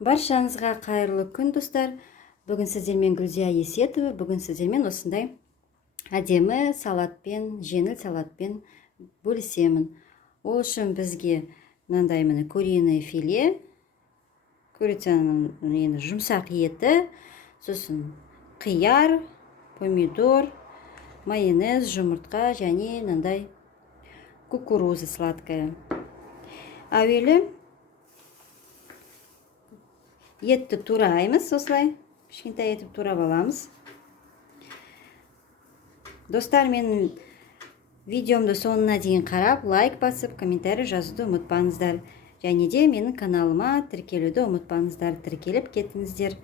Баршаңызға қайырлы күн, достар. Бүгін сіздермен Гүлзия Есетова. Бүгін сіздермен осындай әдемі салатпен, жеңіл салатпен бөлісемін. Ол үшін бізге мынандай міне куриное филе, курицаның жұмсақ еті, сосын қияр, помидор, майонез, жұмыртқа және мынандай кукуруза сладкая. Әуелі етті тураймыз, осылай кішкентай етіп турап аламыз. Достар, менің видеомды соңына дейін қарап, лайк басып, комментарий жазуды ұмытпаңыздар. Және де менің каналыма тіркелуді ұмытпаңыздар. Тіркеліп кетіңіздер.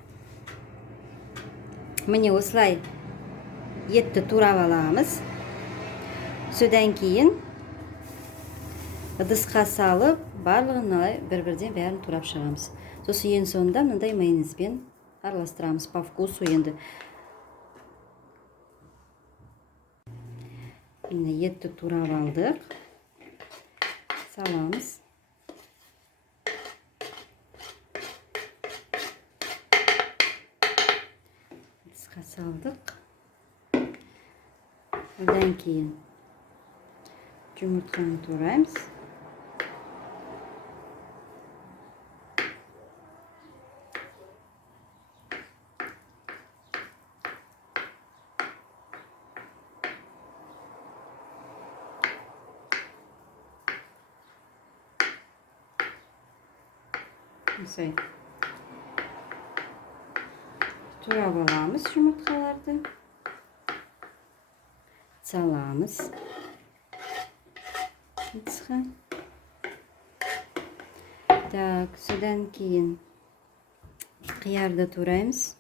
Міне осылай етті турап аламыз. Содан кейін ыдысқа салып, барлығын бір-бірден бәрін турап шығамыз. Сосын ең соңында мындай майонезбен араластырамыз по вкусу енді. Міне етті турап алдық. Саламыз. Ыдысқа салдық. Одан кейін жұмыртқаны тураймыз. Осылай турап аламыз жұмыртқаларды. Саламыз ыдысқа. Так, содан кейін қиярды тураймыз.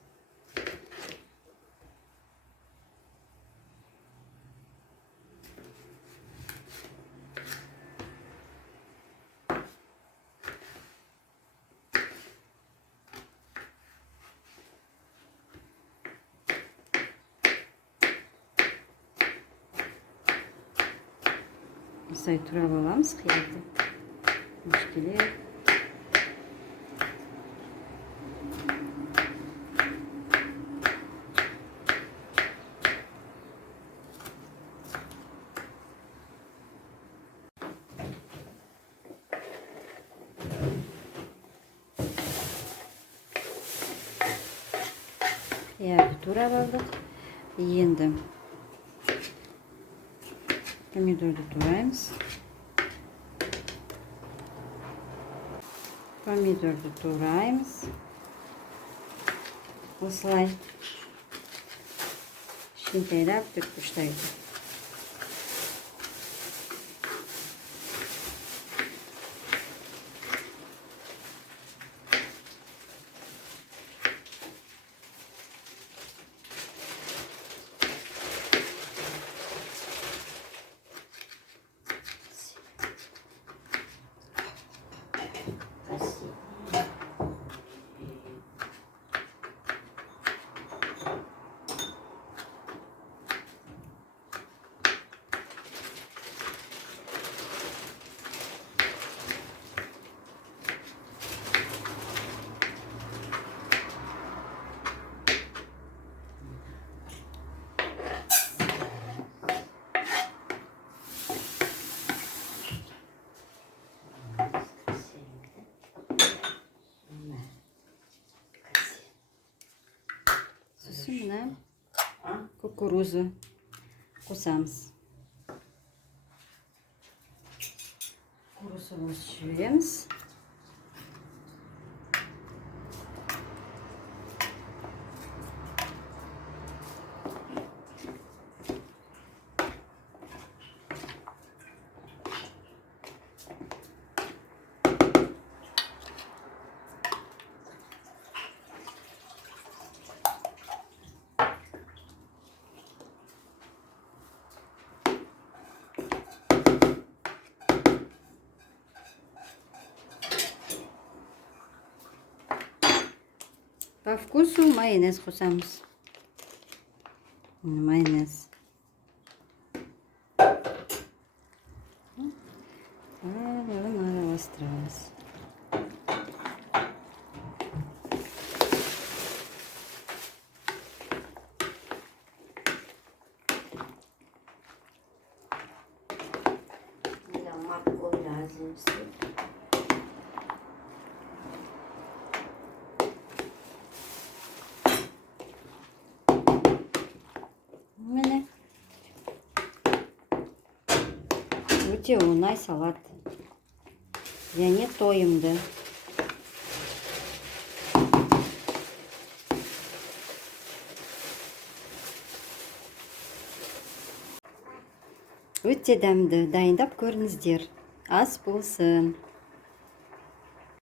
Осылай турап аламыз қиярды. Мүшкелер. Қиярды турап алдық. Енді помидорды тураймыз. Помидорды тураймыз. Осылай кішкентайлап түріп ұштайды. Мына кукуруза қосамыз. Кукурузаны жібереміз. По вкусу майонез қосамыз. Майонез. Aralastırıyoruz. болсын. Міне. Өте оңай салат. Және тойымды. Өте дәмді. Дайындап көріңіздер. Ас болсын.